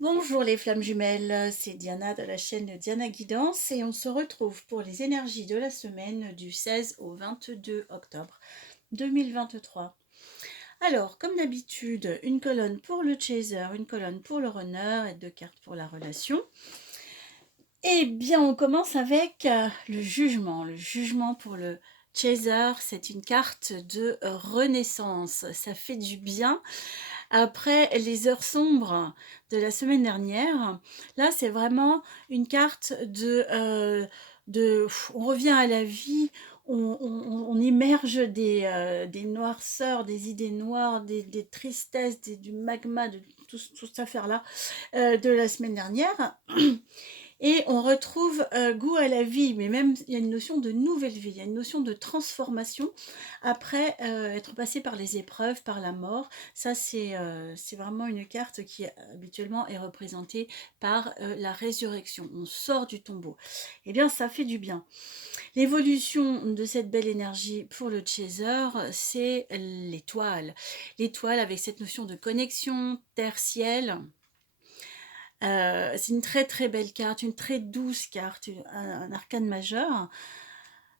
Bonjour les flammes jumelles, c'est Diana de la chaîne Diana Guidance et on se retrouve pour les énergies de la semaine du 16 au 22 octobre 2023. Alors, comme d'habitude, une colonne pour le chaser, une colonne pour le runner et deux cartes pour la relation. Eh bien, on commence avec le jugement. Le jugement pour le chaser, c'est une carte de renaissance. Ça fait du bien après les heures sombres de la semaine dernière. Là, c'est vraiment une carte on revient à la vie, on immerge des noirceurs, des idées noires, des tristesses, du magma, de tout cette affaire-là de la semaine dernière. Et on retrouve goût à la vie, mais même il y a une notion de nouvelle vie, il y a une notion de transformation après être passé par les épreuves, par la mort. Ça, c'est vraiment une carte qui habituellement est représentée par la résurrection. On sort du tombeau. Eh bien, ça fait du bien. L'évolution de cette belle énergie pour le chaser, c'est l'étoile. L'étoile avec cette notion de connexion terre-ciel. C'est une très très belle carte, une très douce carte, un arcane majeur,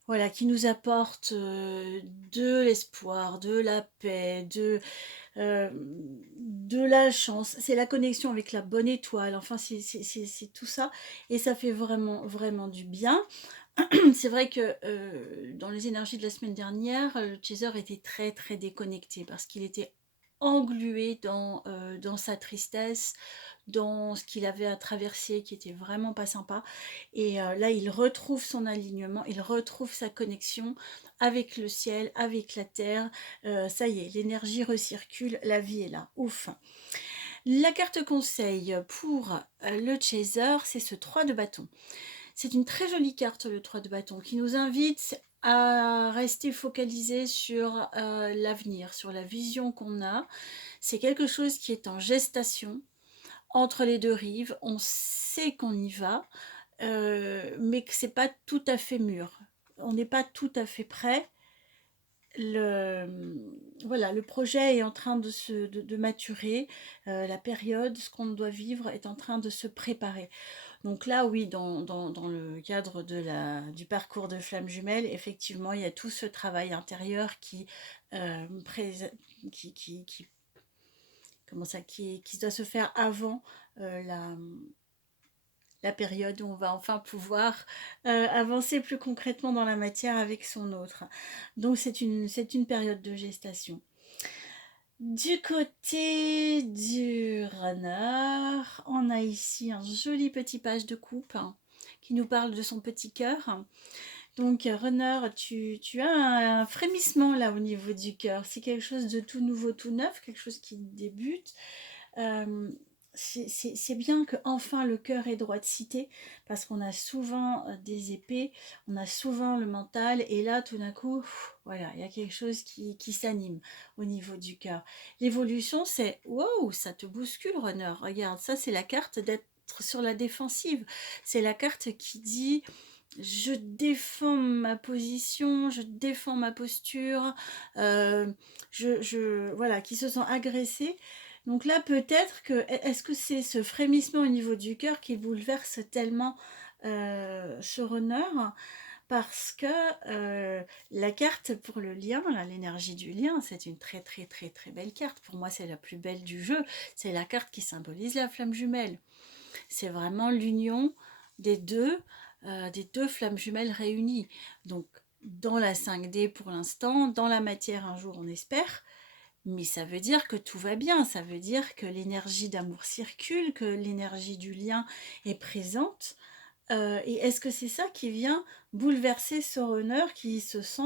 voilà, qui nous apporte de l'espoir, de la paix, de la chance. C'est la connexion avec la bonne étoile, enfin c'est tout ça, et ça fait vraiment vraiment du bien. C'est vrai que dans les énergies de la semaine dernière, le chaser était très très déconnecté parce qu'il était englué dans sa tristesse, dans ce qu'il avait à traverser qui était vraiment pas sympa. Et là, il retrouve son alignement, il retrouve sa connexion avec le ciel, avec la terre. Ça y est, l'énergie recircule, la vie est là. Ouf. La carte conseil pour le chaser, c'est ce 3 de bâton. C'est une très jolie carte, le 3 de bâton, qui nous invite à rester focalisé sur l'avenir, sur la vision qu'on a. C'est quelque chose qui est en gestation entre les deux rives. On sait qu'on y va, mais que c'est pas tout à fait mûr. On n'est pas tout à fait prêt. Voilà, le projet est en train de maturer. La période, ce qu'on doit vivre est en train de se préparer. Donc là, oui, dans le cadre du parcours de flammes jumelles, effectivement, il y a tout ce travail intérieur euh, qui comment ça, qui doit se faire avant la période où on va enfin pouvoir avancer plus concrètement dans la matière avec son autre. Donc c'est une période de gestation. Du côté du runner, on a ici un joli petit page de coupe qui nous parle de son petit cœur. Donc, runner, tu as un frémissement là au niveau du cœur. C'est quelque chose de tout nouveau, tout neuf, quelque chose qui débute. Euh, c'est bien que enfin le cœur ait droit de citer, parce qu'on a souvent des épées, on a souvent le mental, et là tout d'un coup, voilà, il y a quelque chose qui s'anime au niveau du cœur. L'évolution, c'est wow, ça te bouscule, runner. Regarde, ça c'est la carte d'être sur la défensive. C'est la carte qui dit je défends ma position, je défends ma posture, voilà, qui se sent agressé. Donc là, peut-être que, est-ce que c'est ce frémissement au niveau du cœur qui bouleverse tellement ce runner, parce que la carte pour le lien, l'énergie du lien, c'est une très très très très belle carte. Pour moi, c'est la plus belle du jeu. C'est la carte qui symbolise la flamme jumelle. C'est vraiment l'union des deux flammes jumelles réunies. Donc, dans la 5D pour l'instant, dans la matière un jour on espère, mais ça veut dire que tout va bien, ça veut dire que l'énergie d'amour circule, que l'énergie du lien est présente. Et est-ce que c'est ça qui vient bouleverser ce runner qui se sent,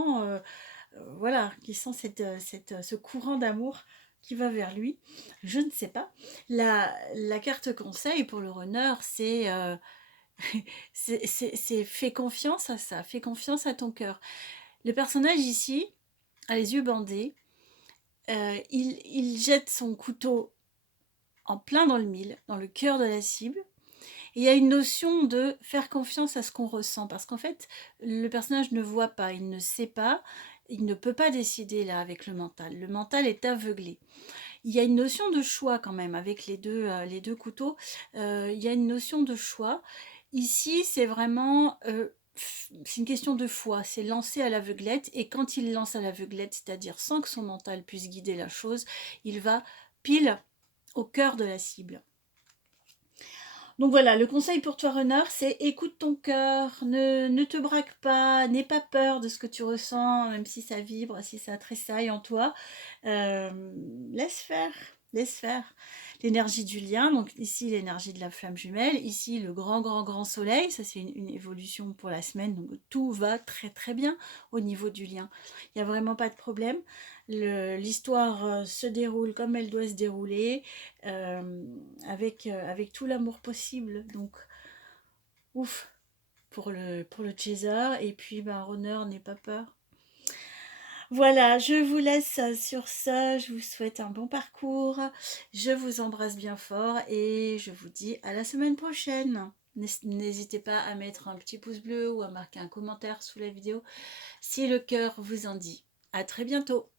voilà, qui sent ce courant d'amour qui va vers lui? Je ne sais pas. La carte conseil pour le runner, c'est fais confiance à ça, fais confiance à ton cœur. Le personnage ici a les yeux bandés, il jette son couteau en plein dans le mille, dans le cœur de la cible. Et il y a une notion de faire confiance à ce qu'on ressent, parce qu'en fait, le personnage ne voit pas, il ne sait pas, il ne peut pas décider là avec le mental. Le mental est aveuglé. il y a une notion de choix quand même avec les deux couteaux. Il y a une notion de choix. Ici, c'est vraiment... c'est une question de foi, c'est lancer à l'aveuglette, et quand il lance à l'aveuglette, c'est-à-dire sans que son mental puisse guider la chose, il va pile au cœur de la cible. Donc voilà, le conseil pour toi, Runner, c'est écoute ton cœur, ne te braque pas, n'aie pas peur de ce que tu ressens, même si ça vibre, si ça tressaille en toi. Euh, laisse faire, laisse faire. L'énergie du lien, donc ici l'énergie de la flamme jumelle, ici le grand soleil, ça c'est une évolution pour la semaine, donc tout va très très bien au niveau du lien. Il n'y a vraiment pas de problème. L'histoire se déroule comme elle doit se dérouler, avec tout l'amour possible. Donc, ouf, pour le chaser. Et puis, bah, Runner, n'aie pas peur. Voilà, je vous laisse sur ça. Je vous souhaite un bon parcours. Je vous embrasse bien fort et je vous dis à la semaine prochaine. N'hésitez pas à mettre un petit pouce bleu ou à marquer un commentaire sous la vidéo si le cœur vous en dit. À très bientôt.